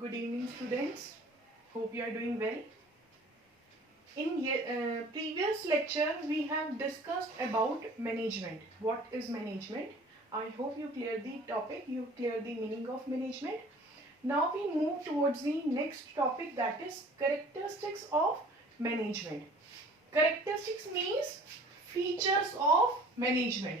Good evening, students. Hope you are doing well. In previous lecture, we have discussed about management. What is management? I hope you clear the topic, you clear the meaning of management. Now we move towards the next topic, that is characteristics of management. Characteristics means features of management.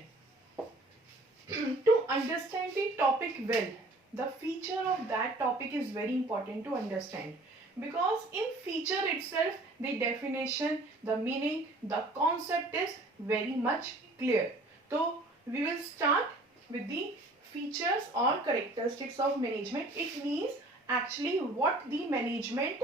To understand the topic well, the feature of that topic is very important to understand, because in feature itself the definition, the meaning, the concept is very much clear. So we will start with the features or characteristics of management. It means actually what the management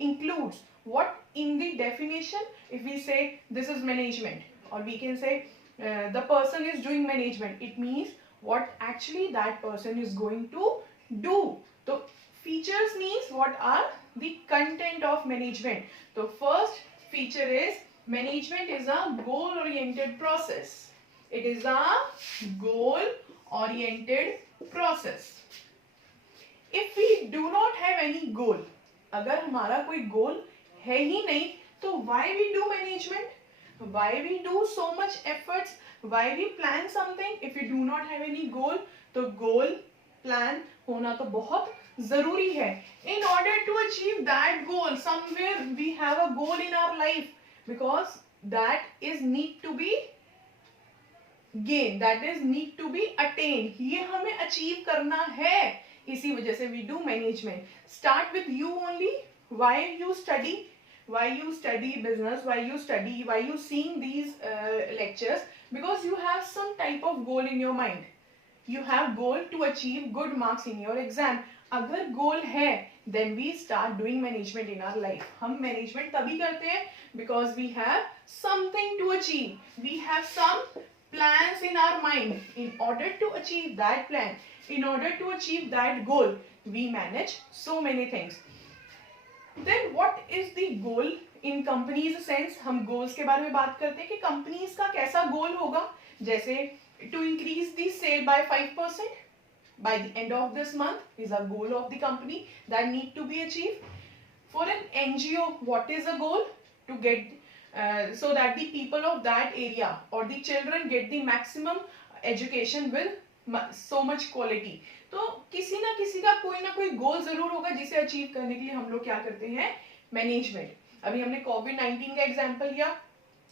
includes. What in the definition, if we say this is management, or we can say the person is doing management, it means what actually that person is going to do. So features means what are the content of management. So first feature is management is a goal oriented process. It is a goal oriented process. If we do not have any goal, अगर हमारा कोई गोल है ही नहीं, तो why we do management? Why we do so much efforts? Why we plan something if we do not have any goal? तो goal plan होना तो बहुत जरूरी है. In order to achieve that goal, somewhere we have a goal in our life, because that is need to be gain, that is need to be attained. ये हमें achieve करना है, इसी वजह से we do management. Start with you only. Why you study? Why you study business? Why you study? Why you seeing these lectures? Because you have some type of goal in your mind. You have goal to achieve good marks in your exam. अगर गोल है then we start doing management in our life. हम management तभी करते हैं because we have something to achieve. We have some plans in our mind. In order to achieve that plan, in order to achieve that goal, we manage so many things. Then what is the goal in companies sense? हम goals के बारे में बात करते हैं कि companies का कैसा goal होगा. जैसे to increase the sale by 5% by the end of this month is a goal of the company that need to be achieved. For an NGO, what is the goal? To get so that the people of that area or the children get the maximum education with so much quality. तो किसी ना किसी का कोई ना कोई गोल जरूर होगा जिसे अचीव करने के लिए हम लोग क्या करते हैं, मैनेजमेंट. अभी हमने कोविड-19 का एग्जांपल लिया.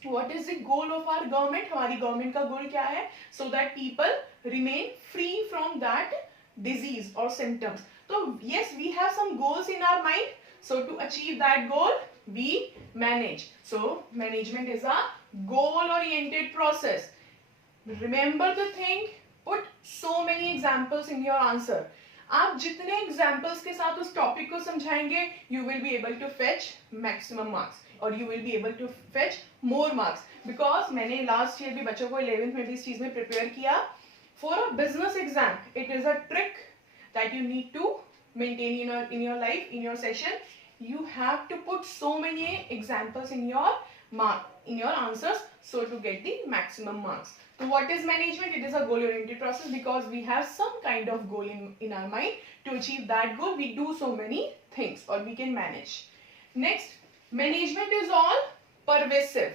What is the goal of our government? हमारी गवर्नमेंट का गोल क्या है? So that people remain free from that disease or symptoms. So yes, we have some goals in our mind. So to achieve that goal, we manage. So management is a goal-oriented process. Remember the thing. Put so many examples in your answer. आप जितने examples के साथ उस topic को समझाएंगे, you will be able to fetch maximum marks, or you will be able to fetch more marks. Because मैंने last year भी बच्चों को 11th में भी इस चीज में prepare किया. For a business exam, it is a trick that you need to maintain in your life, in your session. You have to put so many examples in your answers, so to get the maximum marks. So what is management? It is a goal oriented process, because we have some kind of goal in our mind. To achieve that goal, we do so many things, or we can manage. Next, management is all pervasive.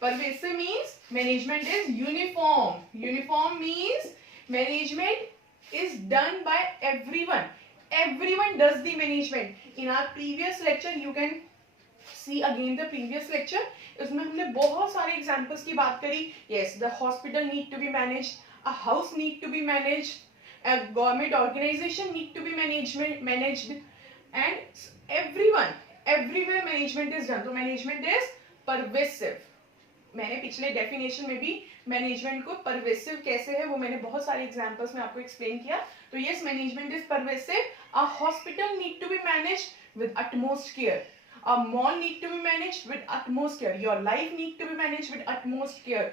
Pervasive means management is uniform. Uniform means management is done by everyone. Everyone does the management. In our previous lecture, you can see again the previous lecture. उसमें हमने बहुत सारे examples की बात करी. Yes, the hospital need to be managed, a house need to be managed, a government organization need to be managed, and everywhere management is done. तो management is pervasive. मैंने पिछले डेफिनेशन में भी मैनेजमेंट को pervasive कैसे है वो मैंने बहुत सारे एग्जांपल्स में आपको एक्सप्लेन किया. तो yes, management is pervasive. A hospital need to be managed with utmost care. A mall need to be managed with utmost care. Your life need to be managed with utmost care.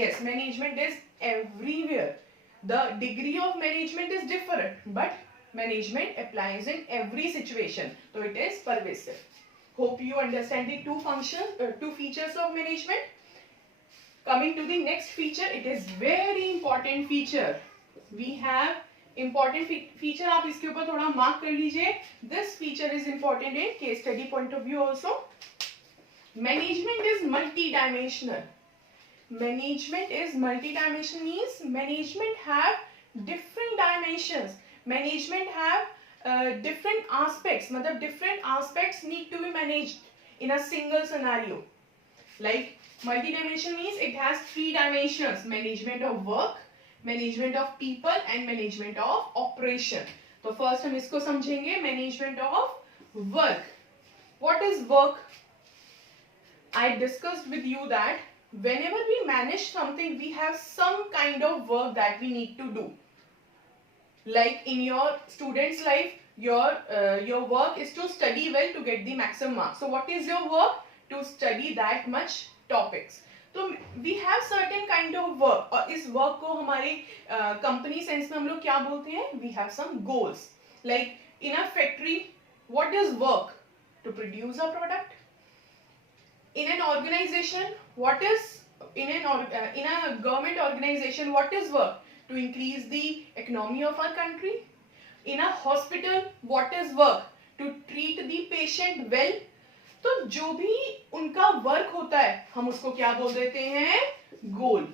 Yes, management is everywhere. The degree of management is different, but management applies in every situation. So it is pervasive. Hope you understand the two features of management. Coming to the next feature, it is very important feature. We have important feature आप इसके ऊपर थोड़ा mark कर लीजिए. This feature is important in case study point of view also. Management is multi dimensional. Management is multi-dimensional means management have different dimensions. Management have different aspects. मतलब different aspects need to be managed in a single scenario. Like multi-dimensional means it has 3 dimensions: management of work, management of people, and management of operation. तो first हम इसको समझेंगे, management of work. What is work? I discussed with you that whenever we manage something, we have some kind of work that we need to do. Like in your student's life, your work is to study well to get the maximum marks. So what is your work? To study that much topics. So we have certain kind of work. और इस work को हमारे company sense में हम लोग क्या बोलते हैं? We have some goals. Like in a factory, what is work? To produce a product. In an organization, what is in a government organization, what is work? To increase the economy of our country. In a hospital, what is work? To treat the patient well. तो जो भी उनका work होता है हम उसको क्या बोल देते हैं? गोल.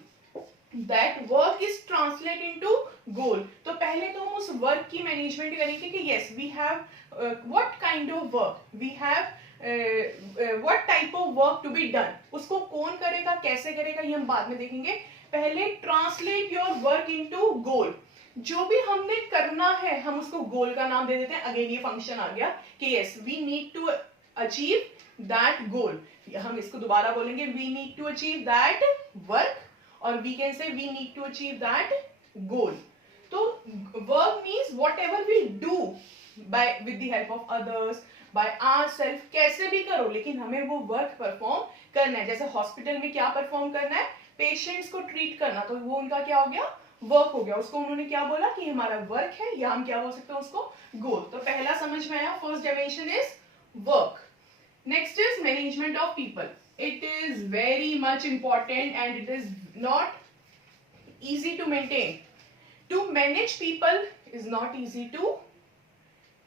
That work is translate into goal. तो पहले तो हम उस वर्क की मैनेजमेंट करेंगे कि yes we have what kind of work we have. what type of work to be done. उसको कौन करेगा, कैसे करेगा, ये हम बाद में देखेंगे. पहले ट्रांसलेट योर वर्क इनटू गोल. जो भी हमने करना है हम उसको गोल का नाम दे देते हैं. अगेन ये फंक्शन आ गया कि yes we need to achieve that goal. हम इसको दोबारा बोलेंगे, we need to achieve that work, और we can say we need to achieve that goal. तो work means whatever we do by with the help of others, by ourselves, कैसे भी करो लेकिन हमें वो वर्क परफॉर्म करना है. जैसे हॉस्पिटल में क्या परफॉर्म करना है? पेशेंट्स को ट्रीट करना. तो वो उनका क्या हो गया? वर्क हो गया. उसको उन्होंने क्या बोला कि हमारा वर्क है, या हम क्या बोल सकते हैं उसको? गोल. तो पहला समझ में आया, first dimension is work. Next is management of people. It is very much important and it is not easy to maintain. To manage people is not easy to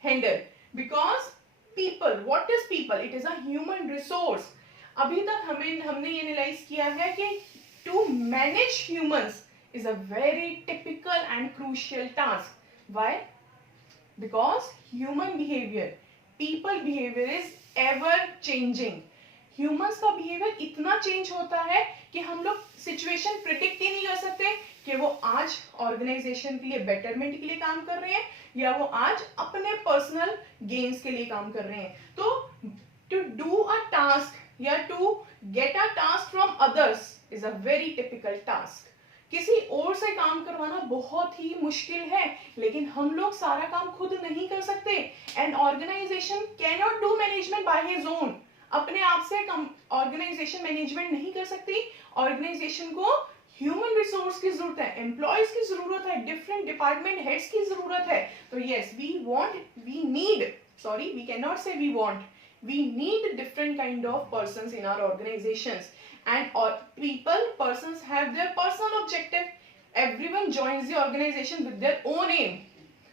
handle because people, what is people? It is a human resource. अभी तक हमने ये analyse किया है कि to manage humans is a very typical and crucial task. Why? Because human behavior, people behavior is ever changing. Humans का behaviour इतना change होता है कि हम लोग सिचुएशन प्रिडिक्ट ही नहीं कर सकते कि वो आज ऑर्गेनाइजेशन के लिए बेटरमेंट के लिए काम कर रहे हैं या वो आज अपने पर्सनल गेन्स के लिए काम कर रहे हैं. तो टू डू अ टास्क या to get a task from others is a very typical task. किसी और से काम करवाना बहुत ही मुश्किल है, लेकिन हम लोग सारा काम खुद नहीं कर सकते. And organisation can not do management by his own. अपने आप से ऑर्गेनाइजेशन मैनेजमेंट नहीं कर सकती. ऑर्गेनाइजेशन को ह्यूमन रिसोर्स की जरूरत है, एम्प्लॉयज की जरूरत है, डिफरेंट डिपार्टमेंट हेड्स की जरूरत है. तो yes we can not say we want, we need different kind of persons in our organisations. And persons have their personal objective. Everyone joins the organization with their own aim.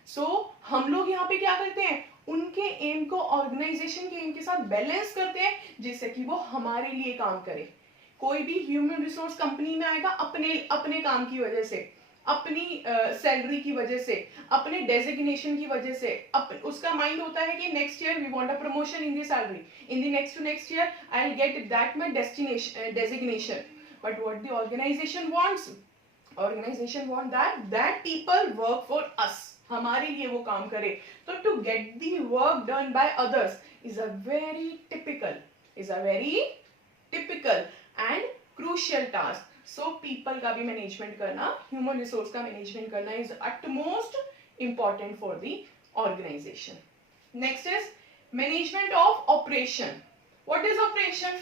So हम लोग यहाँ पे क्या करते हैं? उनके M को organisation के एम के साथ बैलेंस करते हैं जिससे कि वो हमारे लिए काम करे. कोई भी ह्यूमन रिसोर्स कंपनी में आएगा अपने काम की वजह से, अपनी सैलरी की वजह से, अपने डेजिग्नेशन की वजह से. उसका माइंड होता है कि next year we want a promotion in the salary, in the next year I will get that much designation. But what the organization wants, organization want that people work for us, हमारे लिए वो काम करे. तो to get the work done by others is a very typical and crucial task. So people का भी management करना, human resource का मैनेजमेंट करना is utmost important for the organization. Next is management of operation. What is operation?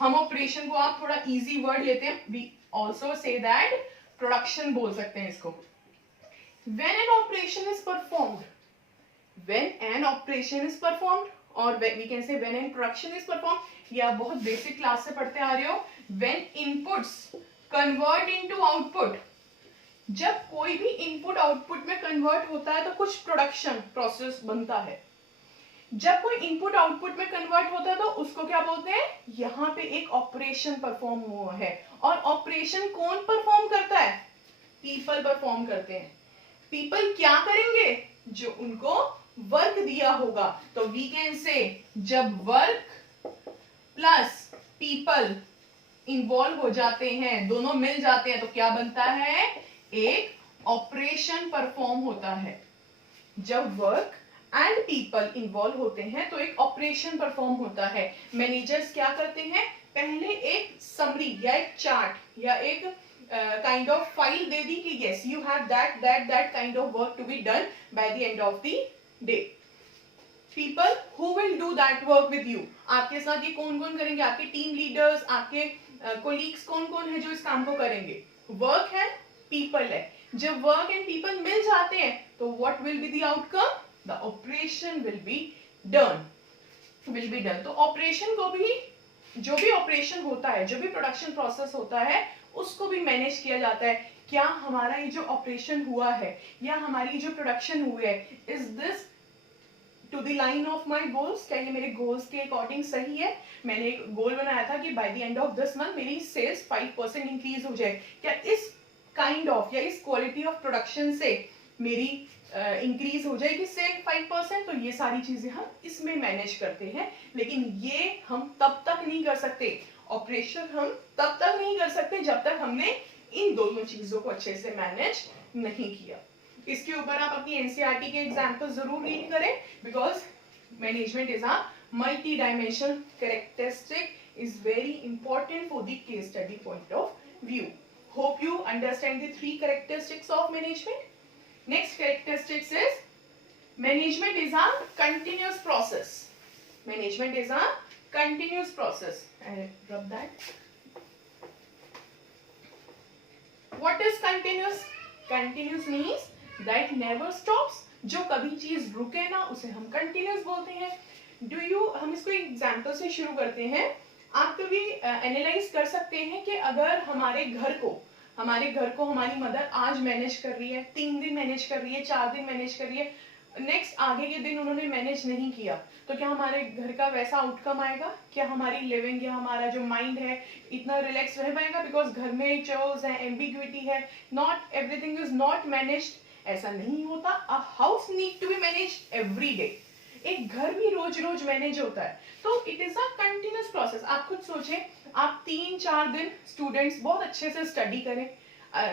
हम operation को आप थोड़ा easy word लेते हैं. We also say that production बोल सकते हैं इसको. When an operation is performed, or we can say when an production is performed, ये आप बहुत बेसिक क्लास से पढ़ते आ रहे हो. When inputs convert into output, जब कोई भी इनपुट आउटपुट में कन्वर्ट होता है तो कुछ प्रोडक्शन प्रोसेस बनता है। जब कोई इनपुट आउटपुट में कन्वर्ट होता है तो उसको क्या बोलते हैं, यहाँ पे एक ऑपरेशन परफॉर्म हुआ है। और ऑपरेशन कौन परफॉर्म करता है, पीपल परफॉर्म करते हैं। पीपल क्या करेंगे, जो उनको वर्क दिया होगा। तो वी कैन से जब वर्क प्लस पीपल इन्वॉल्व हो जाते हैं, दोनों मिल जाते हैं, तो क्या बनता है, एक ऑपरेशन परफॉर्म होता है। जब वर्क एंड पीपल इन्वॉल्व होते हैं तो एक ऑपरेशन परफॉर्म होता है। मैनेजर्स क्या करते हैं, पहले एक समरी या एक चार्ट या एक काइंड ऑफ फाइल दे दी कि yes you have that kind of work to be done by the end of the day. People who will do that work with you, आपके साथ ये कौन कौन करेंगे, आपके टीम लीडर्स, आपके कोलीग्स कौन कौन है जो इस काम को करेंगे। वर्क है, पीपल है। जब वर्क एंड पीपल मिल जाते हैं तो what will be the outcome, the operation will be done. तो ऑपरेशन को भी, जो भी ऑपरेशन होता है, जो भी प्रोडक्शन प्रोसेस होता है, उसको भी मैनेज किया जाता है। क्या हमारा ये जो ऑपरेशन हुआ है या हमारी जो प्रोडक्शन हुई है, is this to the line of my goals, क्या ये मेरे गोल्स के अकॉर्डिंग सही है। मैंने एक गोल बनाया था कि bye the end of this month मेरी सेल्स 5% इंक्रीज हो जाए, क्या इस काइंड ऑफ या इस क्वालिटी ऑफ प्रोडक्शन से मेरी इंक्रीज हो जाएगी सेल 5%। तो ये सारी चीजें हम इसमें मैनेज करते हैं, लेकिन ये हम तब तक नहीं कर सकते, ऑपरेशन हम तब तक नहीं कर सकते जब तक हमने इन दोनों चीजों को अच्छे से मैनेज नहीं किया। इसके ऊपर आप अपनी एनसीईआरटी के एग्जाम्पल जरूर रीड करें, because management is a multi dimensional characteristic, is very important for the case study point of view. Hope you understand the 3 characteristics of management. Next characteristics is management is a continuous process. Management is a continuous process. I rub that. What is continuous? Continuous means that never stops. जो कभी चीज रुके ना उसे हम continuous बोलते हैं। हम इसको एग्जाम्पल से शुरू करते हैं। आप कभी एनालाइज कर सकते हैं कि अगर हमारे घर को हमारी मदर आज मैनेज कर रही है, 3 दिन मैनेज कर रही है, 4 दिन मैनेज कर रही है, नेक्स्ट आगे के दिन उन्होंने मैनेज नहीं किया, तो क्या हमारे घर का वैसा आउटकम आएगा? क्या हमारी लिविंग या हमारा जो माइंड है इतना रिलैक्स रह पाएगा? बिकॉज घर में चोर्स है, एम्बिग्विटी है, not everything is not managed. ऐसा नहीं होता। A house need to be managed every day. एक घर भी रोज रोज मैनेज होता है। तो it is a continuous process. आप खुद सोचें, आप 3-4 दिन स्टूडेंट्स बहुत अच्छे से स्टडी करें,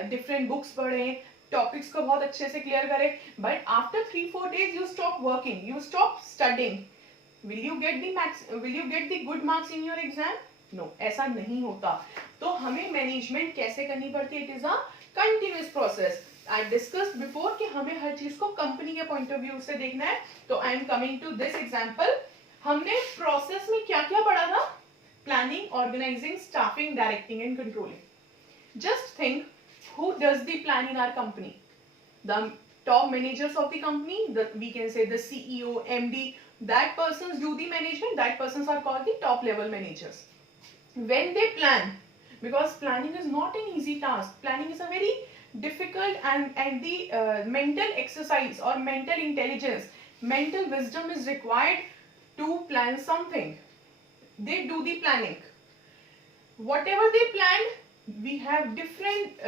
डिफरेंट बुक्स पढ़ें, टॉपिक्स को बहुत अच्छे से क्लियर करें, but after 3-4 days you stop working, you stop studying, will you get the good marks in your exam? No, ऐसा नहीं होता। तो हमें मैनेजमेंट कैसे करनी पड़ती है? It is a continuous process. I discussed before कि हमें हर चीज को कंपनी के पॉइंट ऑफ व्यू से देखना है। तो I am coming to this example. हमने प्रोसेस में क्या क्या पढ़ा था? Planning, organizing, staffing, directing and controlling. Just think, who does the plan in our company? The top managers of the company, we can say the CEO, MD, that persons do the management, that persons are called the top level managers. When they plan, because planning is not an easy task, planning is a very difficult and the mental exercise or mental intelligence, mental wisdom is required to plan something. They do the planning. Whatever they planned, we have different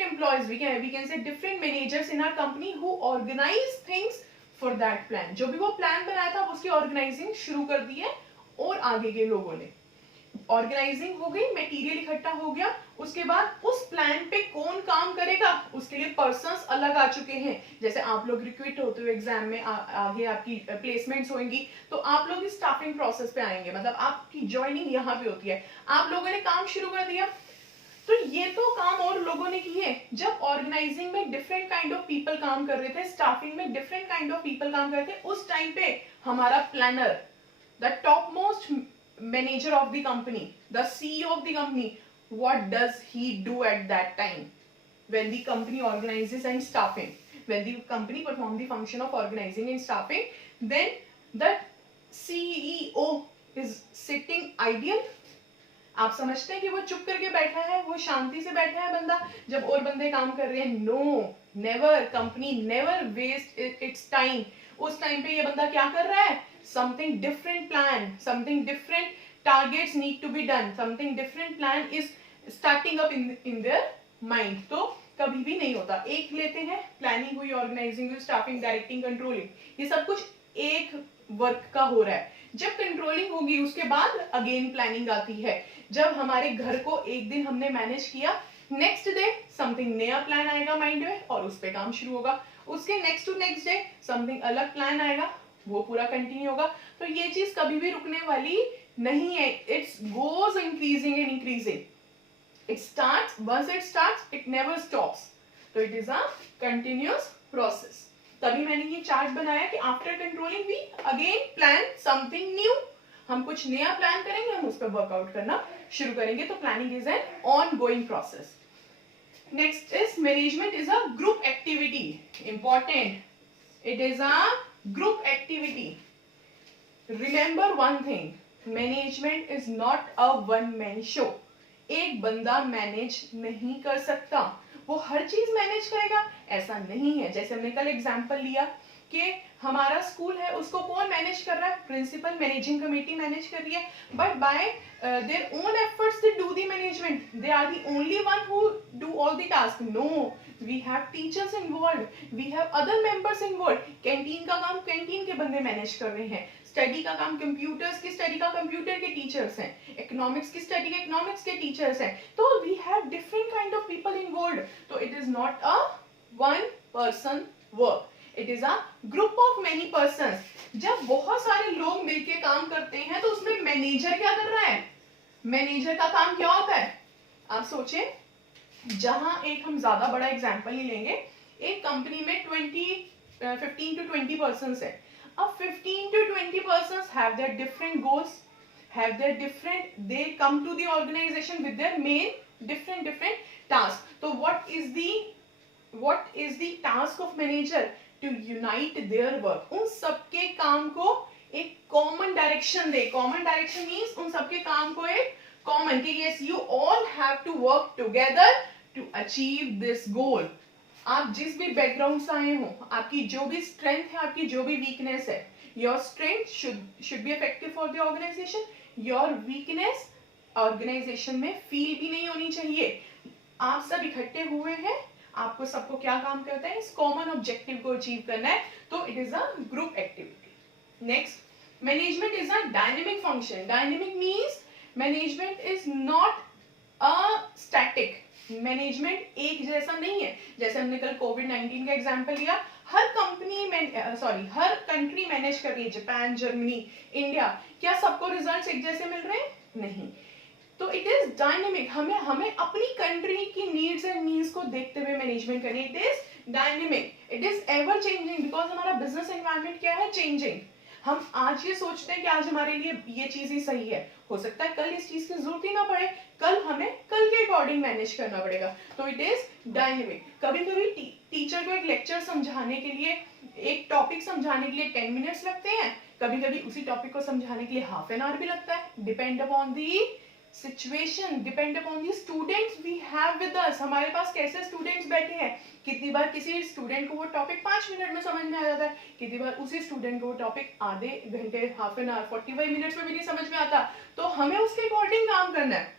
employees, we can say different managers in our company who organize things for that plan. जो भी वो plan बनाया था उसकी organising शुरू कर दी है, और आगे के लोगों ने ऑर्गेनाइजिंग हो गई, मटेरियल इकट्ठा हो गया, उसके बाद उस प्लान पे कौन काम करेगा उसके लिए पर्सन्स अलग आ चुके हैं। जैसे आप लोग रिक्रूट होते हो एग्जाम में, आगे आपकी प्लेसमेंट्स होंगी, तो आप लोग इस स्टाफिंग प्रोसेस पे आएंगे, मतलब आपकी ज्वाइनिंग यहाँ पे होती है। आप लोगों ने काम शुरू कर दिया, तो ये तो काम और लोगों ने किए। जब ऑर्गेनाइजिंग में डिफरेंट काइंड ऑफ पीपल काम कर रहे थे, स्टाफिंग में डिफरेंट काइंड ऑफ पीपल काम कर रहे थे, उस टाइम पे हमारा planner, the top most manager of the company, the CEO of the company, what does he do at that time when the company organizes and staffing? When the company perform the function of organizing and staffing, then the CEO is sitting ideal आप समझते हैं कि वो चुप करके बैठा है, वो शांति से बैठा है बंदा जब और बंदे काम कर रहे हैं? No, never, company never waste its time. उस टाइम पे ये बंदा क्या कर रहा है? Something different plan, something different targets need to be done, something different plan is starting up in their mind. तो कभी भी नहीं होता। एक लेते हैं, प्लानिंग हुई, ऑर्गेनाइजिंग हुई, स्टाफिंग, डायरेक्टिंग, कंट्रोलिंग, ये सब कुछ एक वर्क का हो रहा है। जब कंट्रोलिंग होगी उसके बाद अगेन प्लानिंग आती है। जब हमारे घर को एक दिन हमने मैनेज किया, नेक्स्ट डे समथिंग नया प्लान आएगा माइंड में और उस पे काम शुरू होगा। उसके next to next day something अलग प्लान आएगा, वो पूरा कंटिन्यू होगा। तो ये चीज कभी भी रुकने वाली नहीं है। It's goes increasing and increasing. It starts, once it starts, it never stops. So it is a continuous process. तभी मैंने ये चार्ट बनाया कि after controlling we again plan something new. हम कुछ नया प्लान करेंगे, हम उस पर वर्कआउट करना शुरू करेंगे। तो planning is an on going process. Next is management is a group activity. Important, it is a group activity. Remember one thing, management is not a one man show. एक बंदा मैनेज नहीं कर सकता, वो हर चीज मैनेज करेगा ऐसा नहीं है। जैसे हमने कल एग्जांपल लिया कि हमारा स्कूल है, उसको कौन मैनेज कर रहा है? प्रिंसिपल, मैनेजिंग कमेटी मैनेज कर रही है, but by their own efforts they do the management, they are the only one who do all the task. No, we have teachers involve, we have other members involve. Canteen का काम canteen के बंदे manage कर रहे हैं, study का काम computers की स्टडी का कंप्यूटर के टीचर्स हैं, इकोनॉमिक्स की स्टडी के इकोनॉमिक्स के टीचर्स हैं। तो we have different kind of people involve. तो it is not a one person work, it is a group of many person. जब बहुत सारे लोग मिलके काम करते हैं तो उसमें मैनेजर क्या कर रहा है? मैनेजर का काम क्या होता है? आप सोचें, जहां एक हम ज्यादा बड़ा एग्जांपल नहीं लेंगे, एक कंपनी में 15 to 20 पर्सन है। अब 15 to 20 persons have their different goals, have their different, they come to the organization with their main different tasks. So what is the task of manager? To unite their work. उन सबके काम को एक common direction दे। Common direction means उन सबके काम को एक कॉमन, कि yes you all have to work together to achieve this goal. आप जिस भी बैकग्राउंड से आए हो, आपकी जो भी स्ट्रेंथ है, आपकी जो भी वीकनेस है, your strength should be effective for the organization, your weakness organization में फील भी नहीं होनी चाहिए। आप सब इकट्ठे हुए हैं, आपको सबको क्या काम करता है? इस कॉमन ऑब्जेक्टिव को अचीव करना है। तो it is a group activity. Next, management is a dynamic function. Dynamic means management is not a static. Management एक जैसा नहीं है। जैसे हमने कल कोविड-19 का एग्जांपल लिया, हर कंट्री मैनेज कर रही है, जापान, जर्मनी, इंडिया, क्या सबको रिजल्ट्स एक जैसे मिल रहे हैं? नहीं। तो इट इज डायनेमिक। हमें अपनी कंट्री की नीड्स एंड नीड्स को देखते हुए मैनेजमेंट करनी। It is dynamic, it is ever changing, because हमारा बिजनेस एनवायरनमेंट क्या है? चेंजिंग। हम आज ये सोचते हैं कि आज हमारे लिए ये चीज ही सही है, हो सकता है कल इस चीज की जरूरत ही ना पड़े, कल हमें कल के अकॉर्डिंग मैनेज करना पड़ेगा। तो इट इज डायनेमिक। कभी कभी टीचर को एक लेक्चर समझाने के लिए, एक टॉपिक समझाने के लिए 10 मिनट्स लगते हैं, कभी कभी उसी टॉपिक को समझाने के लिए हाफ एन आवर भी लगता है। Depend upon the situation, depend upon the students we have with us. हमारे पास कैसे स्टूडेंट्स बैठे हैं। कितनी बार किसी स्टूडेंट को वो टॉपिक 5 मिनट में समझ में आ जाता है, कितनी बार उसी स्टूडेंट को वो टॉपिक आधे घंटे, हाफ एन आवर, 45 मिनट्स में भी नहीं समझ में आता। तो हमें उसके अकॉर्डिंग काम करना है,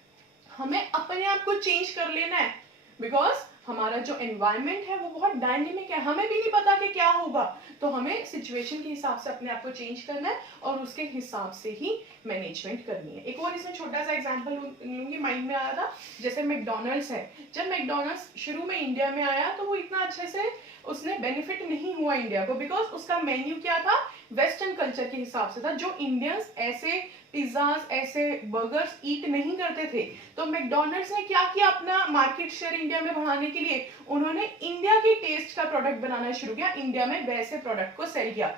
हमें अपने आप को चेंज कर लेना है, बिकॉज हमारा जो एनवायरनमेंट है वो बहुत डायनेमिक है, हमें भी नहीं पता कि क्या होगा। तो हमें सिचुएशन के हिसाब से अपने आप को चेंज करना है और उसके हिसाब से ही मैनेजमेंट करनी है। एक और इसमें छोटा सा एग्जांपल लूंगी, माइंड में आया था, जैसे मैकडॉनल्ड्स है। जब मैकडॉनल्ड्स शुरू में इंडिया में आया तो वो इतना अच्छे से उसने बेनिफिट नहीं हुआ इंडिया को, बिकॉज उसका मेन्यू क्या था? वेस्टर्न कल्चर के हिसाब से था। जो इंडियंस ऐसे पिज्जाज, ऐसे बर्गर्स ईट नहीं करते थे। तो मैकडॉनल्ड्स ने क्या किया? अपना मार्केट शेयर इंडिया में बढ़ाने के लिए उन्होंने इंडिया के टेस्ट का प्रोडक्ट बनाना शुरू किया, इंडिया में वैसे प्रोडक्ट को सेल किया।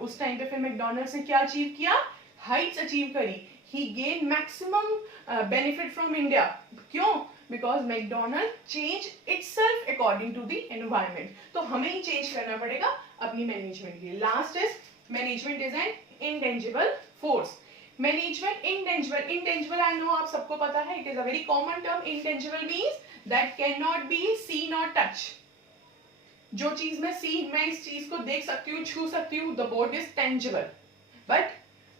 उस टाइम पे फिर मैकडॉनल्ड्स ने क्या अचीव किया? हाइट्स अचीव करी। He gain maximum benefit from India. क्यों? Because McDonald change itself according to the environment. तो हमें ही चेंज करना पड़ेगा अपनी मैनेजमेंट के लिए। Last is management is an intangible force. Management intangible, intangible I know आप सबको पता है, it is a very common term. Intangible means that can not be seen और टच. जो चीज मैं इस चीज को देख सकती हूँ, छू सकती हूँ, the board is tangible. But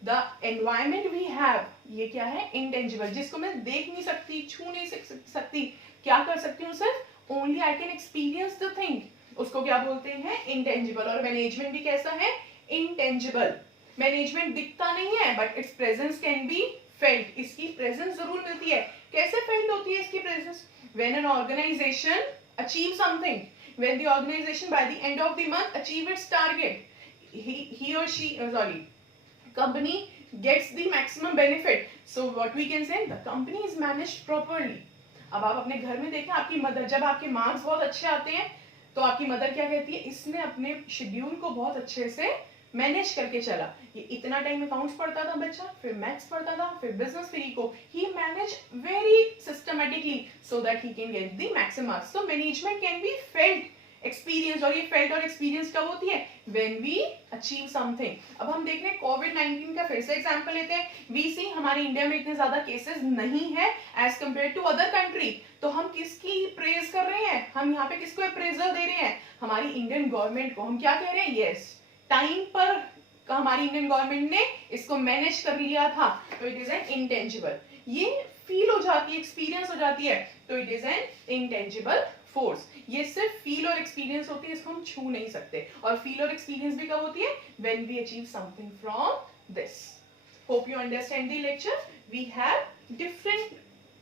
the environment we have, ये क्या है, इंटेंजिबल, जिसको मैं देख नहीं सकती, छू नहीं सकती, क्या कर सकती हूँ सिर्फ, only I can experience the thing, उसको क्या बोलते हैं, इंटेंजिबल. और मैनेजमेंट भी कैसा है, इंटेंजिबल. मैनेजमेंट दिखता नहीं है but its presence can be felt. इसकी प्रेजेंस जरूर मिलती है. कैसे फेल्ट होती है इसकी presence, when an organization achieve something, when the organization by the end of the month achieve its target, he or she company gets the maximum benefit. So what we can say, the company is managed properly. अब आप अपने घर में देखें, आपकी mother, जब आपके marks बहुत अच्छे आते हैं तो आपकी मदर क्या कहती है, इसने अपने शेड्यूल को बहुत अच्छे से मैनेज करके चला. ये इतना टाइम अकाउंट्स पढ़ता था बच्चा, फिर मैथ्स पढ़ता था, फिर बिजनेस, फिर eco. He manage very systematically so that he can get the maximum marks. तो management can be felt experience. और ये फेल्ट और एक्सपीरियंस कब होती है, व्हेन वी अचीव समथिंग. अब हम देख रहे हैं कोविड-19 का फिर से एग्जांपल लेते हैं. वी सी हमारे इंडिया में इतने ज्यादा केसेस नहीं है as compare to other country. तो हम किसकी प्रेज कर रहे हैं, हम यहाँ पे किसको अप्रेजल दे रहे हैं, हमारी इंडियन गवर्नमेंट को. हम क्या कह रहे हैं, यस, टाइम पर हमारी इंडियन गवर्नमेंट ने इसको मैनेज कर लिया था. तो इट इज एन इंटेंजिबल. ये फील हो जाती है, एक्सपीरियंस हो जाती है, तो it is an intangible force. ये सिर्फ फील और एक्सपीरियंस होती है, इसको हम छू नहीं सकते. और फील और एक्सपीरियंस भी कब होती है, when we achieve something from this. Hope you understand the lecture. We have different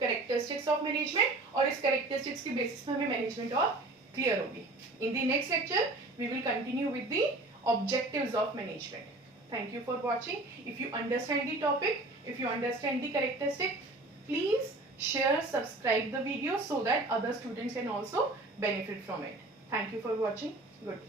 characteristics of management और इस कैरेक्टरिस्टिक्स के बेसिस पे हमें मैनेजमेंट और क्लियर होगी. In the next lecture we will continue with the objectives of management. Thank you for watching. If you understand the topic, if you understand the characteristic, please share, subscribe the video so that other students can also benefit from it. Thank you for watching. Good.